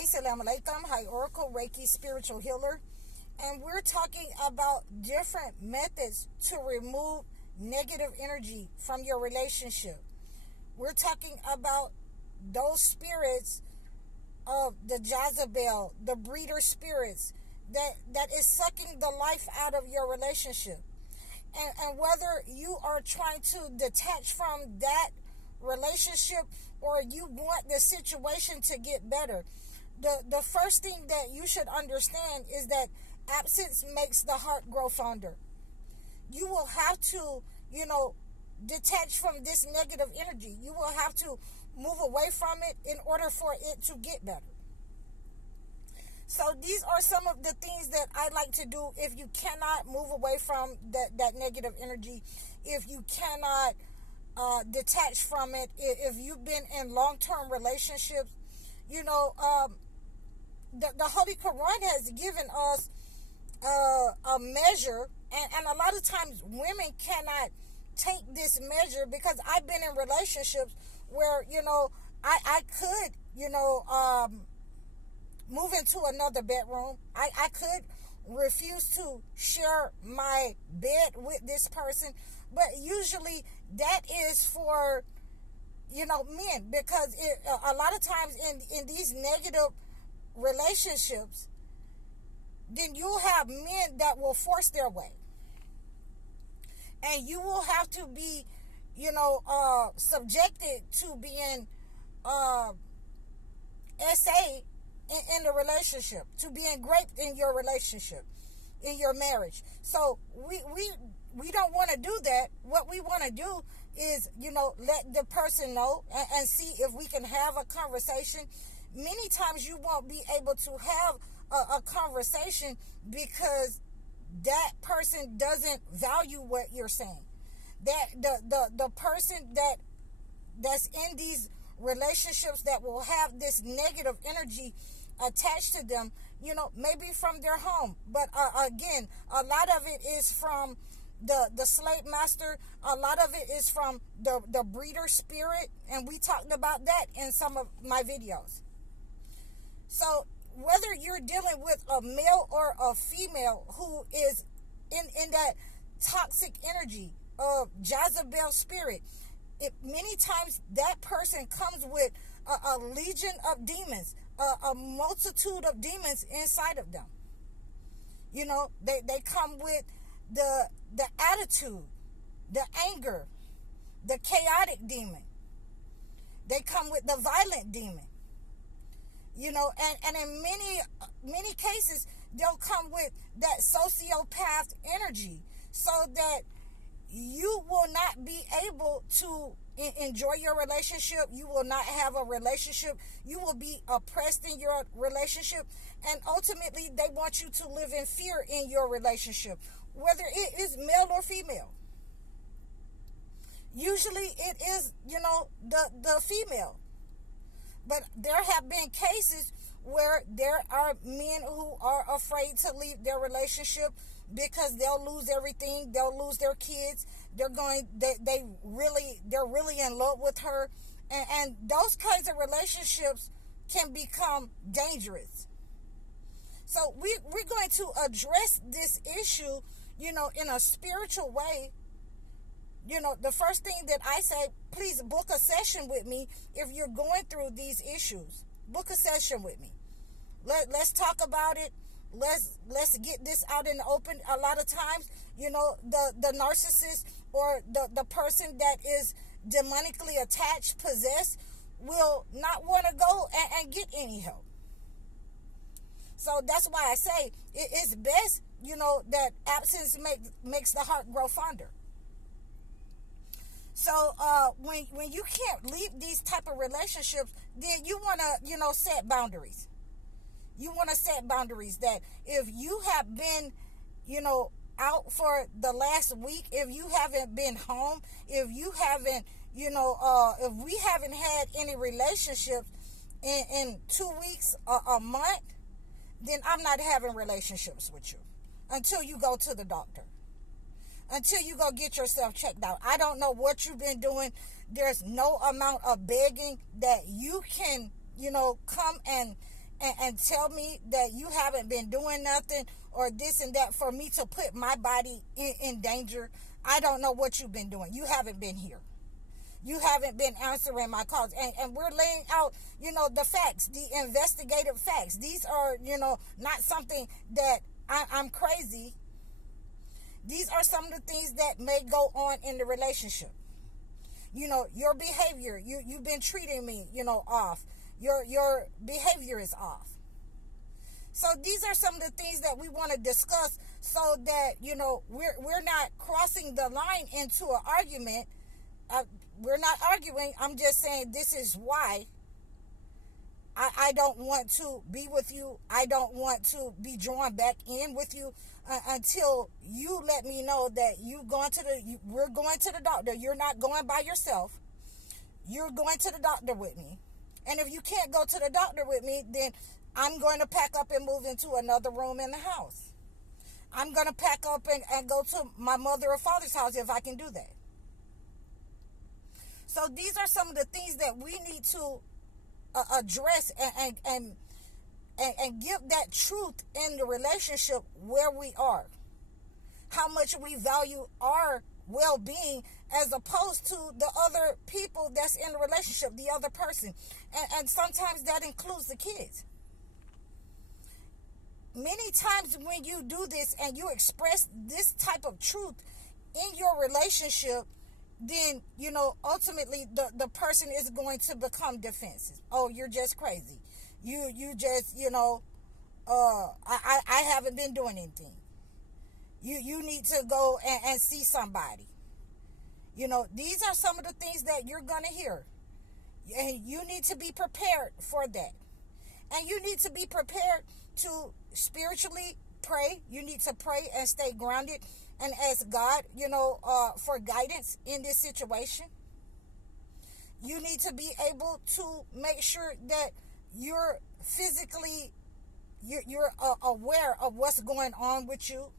Assalamu alaikum. Hi, Oracle Reiki Spiritual Healer. And we're talking about different methods to remove negative energy from your relationship. We're talking about those spirits of the Jezebel, the breeder spirits that is sucking the life out of your relationship. And whether you are trying to detach from that relationship or you want the situation to get better, the first thing that you should understand is that absence makes the heart grow fonder. You will have to, detach from this negative energy. You will have to move away from it in order for it to get better. So these are some of the things that I like to do if you cannot move away from that negative energy, if you cannot detach from it, if you've been in long-term relationships. The Holy Quran has given us a measure, and a lot of times women cannot take this measure, because I've been in relationships where, I could, move into another bedroom. I could refuse to share my bed with this person, but usually that is for, men, because a lot of times in these negative relationships, then you'll have men that will force their way, and you will have to be subjected to being SA in the relationship, to being raped in your relationship, in your marriage. So we don't want to do that. What we want to do is let the person know and see if we can have a conversation. Many times you won't be able to have a conversation because that person doesn't value what you're saying. That the person that's in these relationships that will have this negative energy attached to them, maybe from their home, but again, a lot of it is from the slave master. A lot of it is from the breeder spirit, and we talked about that in some of my videos. So whether you're dealing with a male or a female who is in that toxic energy of Jezebel spirit, many times that person comes with a legion of demons, a multitude of demons inside of them. They come with the attitude, the anger, the chaotic demon. They come with the violent demon. And in many cases, they'll come with that sociopath energy, so that you will not be able to enjoy your relationship. You will not have a relationship. You will be oppressed in your relationship. And ultimately, they want you to live in fear in your relationship, whether it is male or female. Usually it is, the female. But there have been cases where there are men who are afraid to leave their relationship because they'll lose everything. They'll lose their kids. They're really in love with her. And those kinds of relationships can become dangerous. So we're going to address this issue, in a spiritual way. The first thing that I say, please book a session with me if you're going through these issues. Book a session with me. Let's talk about it. Let's get this out in the open. A lot of times, the narcissist or the person that is demonically attached, possessed, will not want to go and get any help. So that's why I say it's best, that absence makes the heart grow fonder. So when you can't leave these type of relationships, then you want to, set boundaries. You want to set boundaries that if you have been, out for the last week, if you haven't been home, if you haven't, if we haven't had any relationships in 2 weeks, a month, then I'm not having relationships with you until you go to the doctor. Until you go get yourself checked out. I don't know what you've been doing. There's no amount of begging that you can, come and and tell me that you haven't been doing nothing or this and that for me to put my body in danger. I don't know what you've been doing. You haven't been here. You haven't been answering my calls. And we're laying out, the facts, the investigative facts. These are, not something that I'm crazy. These are some of the things that may go on in the relationship. Your behavior, you've been treating me, off. Your behavior is off. So these are some of the things that we want to discuss so that, we're not crossing the line into an argument. We're not arguing. I'm just saying this is why I don't want to be with you. I don't want to be drawn back in with you until you let me know that we're going to the doctor. You're not going by yourself. You're going to the doctor with me. And if you can't go to the doctor with me, then I'm going to pack up and move into another room in the house. I'm going to pack up and go to my mother or father's house if I can do that. So these are some of the things that we need to address and give that truth in the relationship where we are. How much we value our well-being as opposed to the other people that's in the relationship, the other person. And sometimes that includes the kids. Many times when you do this and you express this type of truth in your relationship, then, ultimately the person is going to become defensive. Oh, you're just crazy. You just, I haven't been doing anything. You need to go and see somebody. These are some of the things that you're going to hear. And you need to be prepared for that. And you need to be prepared to spiritually pray. You need to pray and stay grounded and ask God, for guidance in this situation. You need to be able to make sure that you're physically, you're aware of what's going on with you.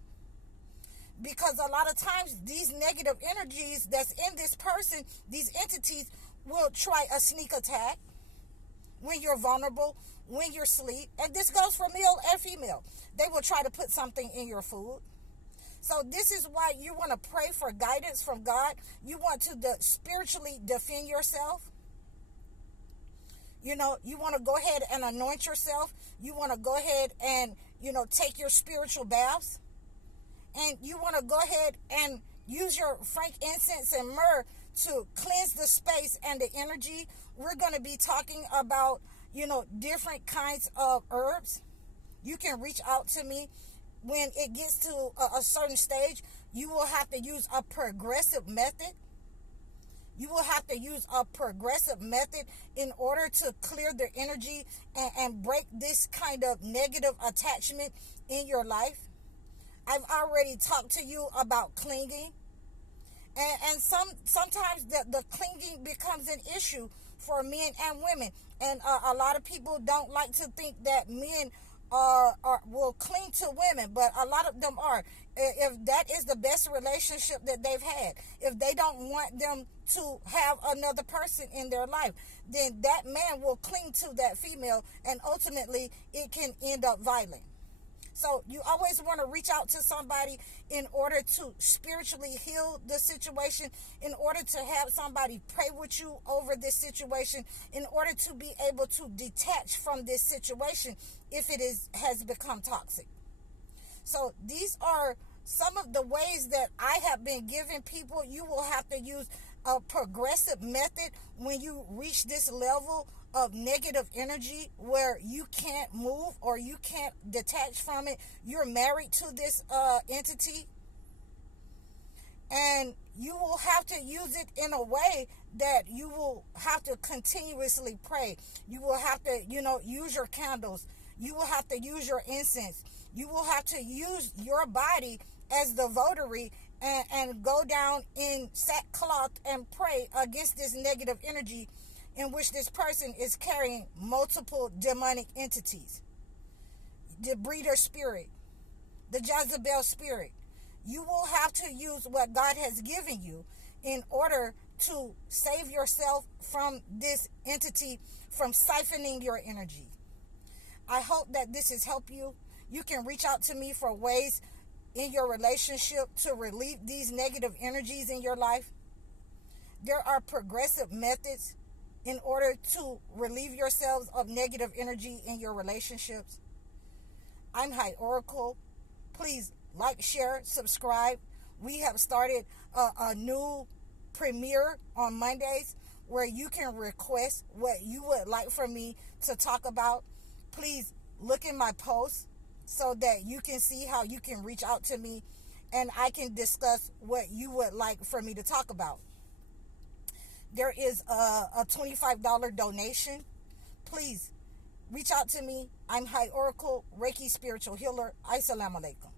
Because a lot of times these negative energies that's in this person, these entities will try a sneak attack when you're vulnerable, when you're asleep. And this goes for male and female. They will try to put something in your food. So this is why you want to pray for guidance from God. You want to spiritually defend yourself. You want to go ahead and anoint yourself. You want to go ahead and, take your spiritual baths. And you want to go ahead and use your frankincense and myrrh to cleanse the space and the energy. We're going to be talking about, different kinds of herbs. You can reach out to me. When it gets to a certain stage, you will have to use a progressive method. You will have to use a progressive method in order to clear the energy and break this kind of negative attachment in your life. I've already talked to you about clinging. And sometimes the clinging becomes an issue for men and women. And a lot of people don't like to think that men will cling to women, but a lot of them are. If that is the best relationship that they've had, if they don't want them to have another person in their life, then that man will cling to that female, and ultimately it can end up violent. So you always want to reach out to somebody in order to spiritually heal the situation, in order to have somebody pray with you over this situation, in order to be able to detach from this situation if it has become toxic. So these are some of the ways that I have been giving people. You will have to use a progressive method when you reach this level of negative energy where you can't move or you can't detach from it. You're married to this entity, and you will have to use it in a way that you will have to continuously pray. You will have to, use your candles. You will have to use your incense. You will have to use your body as the votary and go down in sackcloth and pray against this negative energy in which this person is carrying multiple demonic entities. The breeder spirit, the Jezebel spirit. You will have to use what God has given you in order to save yourself from this entity, from siphoning your energy. I hope that this has helped you. You can reach out to me for ways in your relationship to relieve these negative energies in your life. There are progressive methods in order to relieve yourselves of negative energy in your relationships. I'm High Oracle. Please like, share, subscribe. We have started a new premiere on Mondays where you can request what you would like for me to talk about. Please look in my posts so that you can see how you can reach out to me and I can discuss what you would like for me to talk about. There is a $25 donation. Please reach out to me. I'm High Oracle, Reiki Spiritual Healer. Assalamu alaikum.